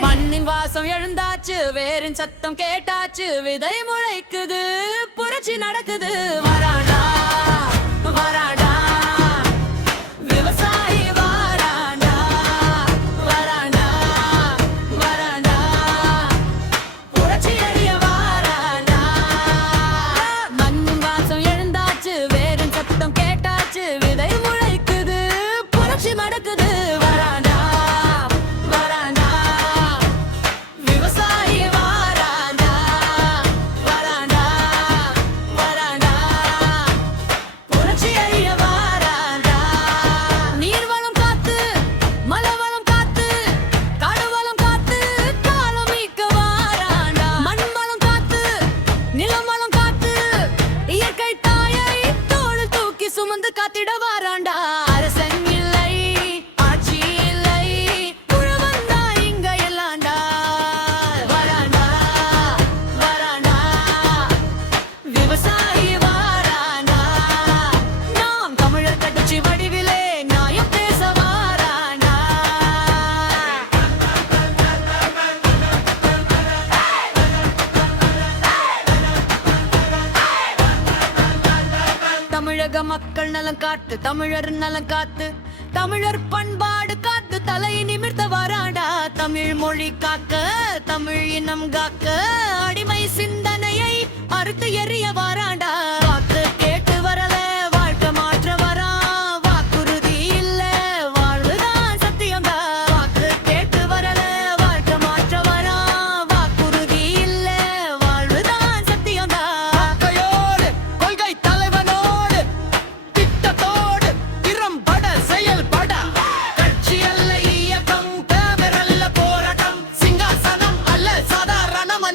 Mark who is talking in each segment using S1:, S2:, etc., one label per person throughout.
S1: மண்ணின் வாசம் எழுந்தாச்சு வேரின் சத்தம் கேட்டாச்சு விதை முளைக்குது புரட்சி நடக்குது. உலக மக்கள் நலம் காத்து தமிழர் நலம் காத்து தமிழர் பண்பாடு காத்து தலை நிமிர்த்த வராடா தமிழ் மொழி காக்க தமிழ் இனம் காக்க அடிமை சிந்தனையை அறுத்து எறிய வராண்டா.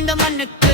S1: இந்த மண்ணுக்கு